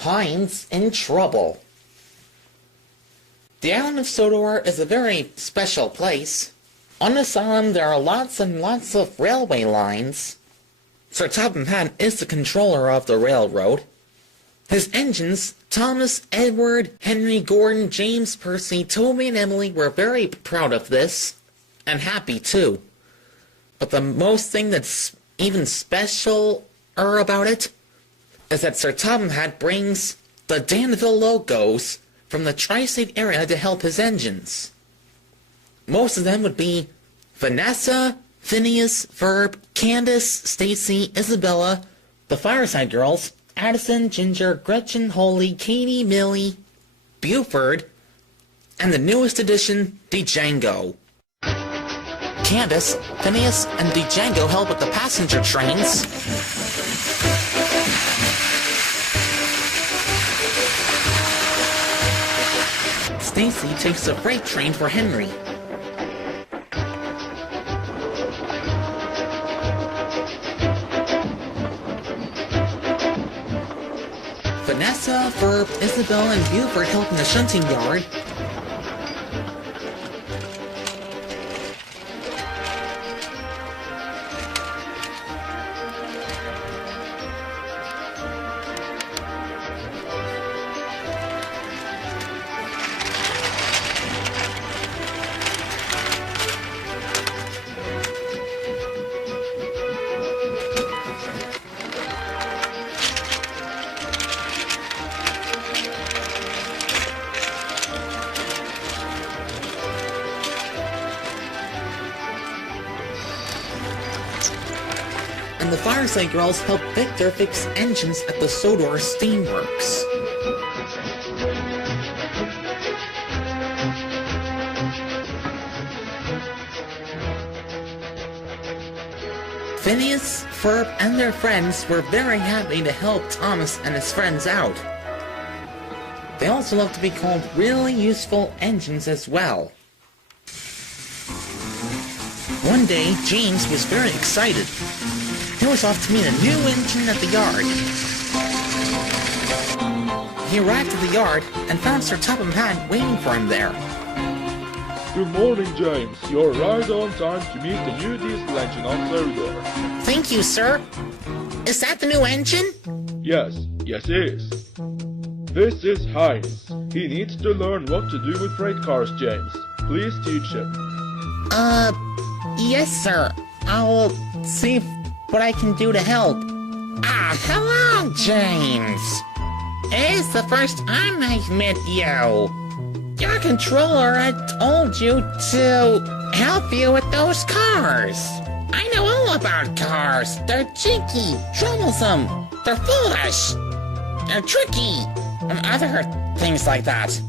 Heinz in trouble. The island of Sodor is a very special place. On this island there are lots and lots of railway lines. Sir Topham Hatt is the controller of the railroad. His engines, Thomas, Edward, Henry, Gordon, James, Percy, Toby, and Emily were very proud of this, and happy too. But the most thing that's even specialer about it is that Sir Topham Hatt brings the Danville logos from the tri-state area to help his engines. Most of them would be Vanessa, Phineas, Verb, Candace, Stacy, Isabella, the Fireside Girls, Addison, Ginger, Gretchen, Holly, Katie, Millie, Buford, and the newest addition, Django. Candace, Phineas, and Django help with the passenger trains. Stacy takes the freight train for Henry. Vanessa, Verb, Isabel, and Buford help in the shunting yard. And the Fireside Girls help Victor fix engines at the Sodor Steamworks. Phineas, Ferb, and their friends were very happy to help Thomas and his friends out. They also love to be called really useful engines as well. One day, James was very excited. He was off to meet a new engine at the yard. He arrived at the yard and found Sir Topham Hatt waiting for him there. Good morning, James. You're right on time to meet the new diesel engine on Sodor. Thank you, sir. Is that the new engine? Yes, it is. This is Heinz. He needs to learn what to do with freight cars, James. Please teach him. Yes, sir. I'll see what I can do to help. Hello, James. It's the first time I've met you. Your controller had told you to help you with those cars. I know all about cars. They're cheeky, troublesome, they're foolish, they're tricky, and other things like that.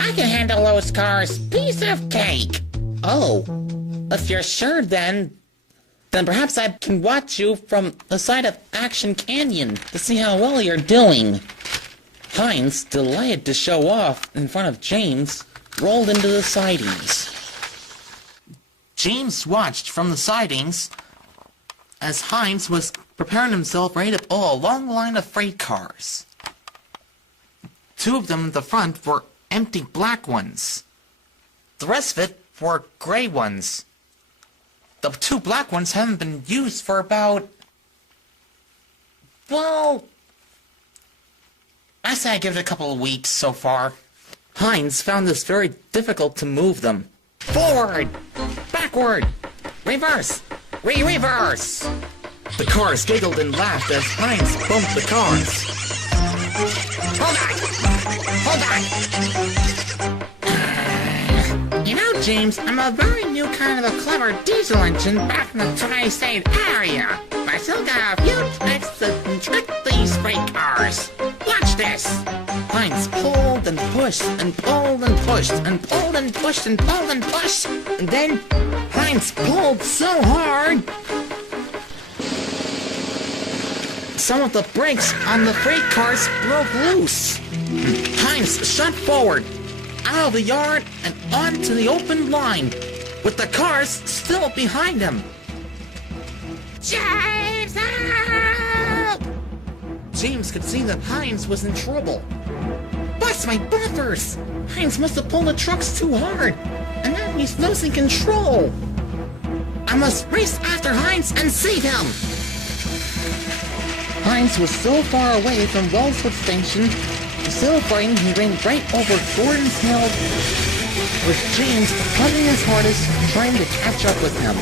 I can handle those cars, piece of cake. Oh, if you're sure then perhaps I can watch you from the side of Action Canyon to see how well you're doing. Heinz, delighted to show off in front of James, rolled into the sidings. James watched from the sidings as Heinz was preparing himself ready to pull a long line of freight cars. Two of them in the front were empty black ones. The rest of it were gray ones. The two black ones haven't been used for about, well, I say I give it a couple of weeks so far. Heinz found this very difficult to move them. Forward! Backward! Reverse! Reverse! The cars giggled and laughed as Heinz bumped the cars. Hold back! You know, James, I'm a very new kind of a clever diesel engine back in the tri-state area. I still got a few tricks that can trick these freight cars. Watch this! Heinz pulled and pushed and pulled and pushed and pulled and pushed and pulled and pushed. And then Heinz pulled so hard some of the brakes on the freight cars broke loose. Heinz shot forward, out of the yard and onto the open line, with the cars still behind him. James, help! James could see that Heinz was in trouble. Bust my buffers! Heinz must have pulled the trucks too hard, and now he's losing control. I must race after Heinz and save him! Heinz was so far away from Wellswood Station, so frightened he ran right over Gordon's Hill, with James pumping his hardest, trying to catch up with him.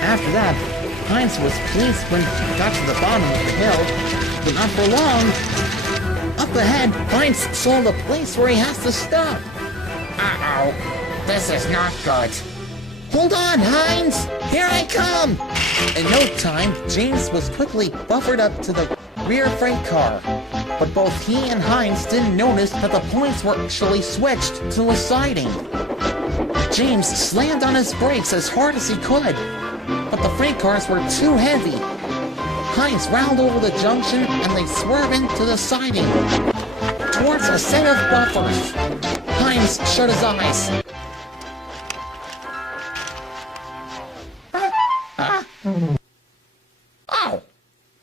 After that, Heinz was pleased when he got to the bottom of the hill, but not for long. Up ahead, Heinz saw the place where he has to stop. Uh-oh, this is not good. Hold on, Heinz! Here I come! In no time, James was quickly buffered up to the rear freight car. But both he and Heinz didn't notice that the points were actually switched to a siding. James slammed on his brakes as hard as he could, but the freight cars were too heavy. Heinz rounded over the junction and they swerved into the siding, towards a set of buffers. Heinz shut his eyes. Oh!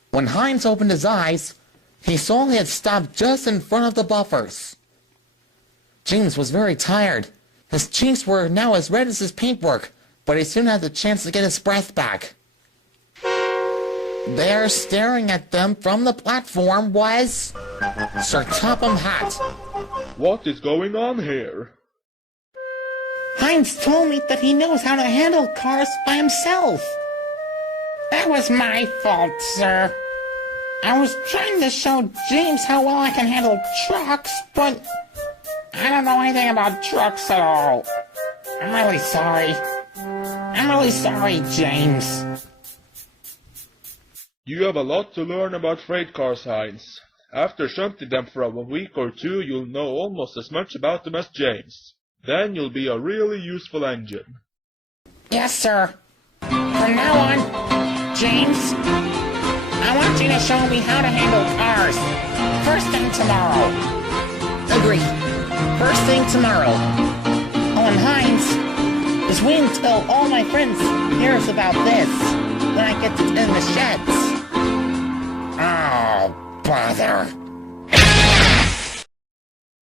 When Heinz opened his eyes, he saw he had stopped just in front of the buffers. James was very tired. His cheeks were now as red as his paintwork, but he soon had the chance to get his breath back. There, staring at them from the platform, was Sir Topham Hatt. What is going on here? Heinz told me that he knows how to handle cars by himself. That was my fault, sir. I was trying to show James how well I can handle trucks, but I don't know anything about trucks at all. I'm really sorry. I'm really sorry, James. You have a lot to learn about freight cars, Heinz. After shunting them for a week or two, you'll know almost as much about them as James. Then you'll be a really useful engine. Yes, sir. From now on, James, I want you to show me how to handle cars. First thing tomorrow. Agreed. First thing tomorrow. Oh, and Heinz, just wait until all my friends hears about this when I get in the sheds. Oh, bother.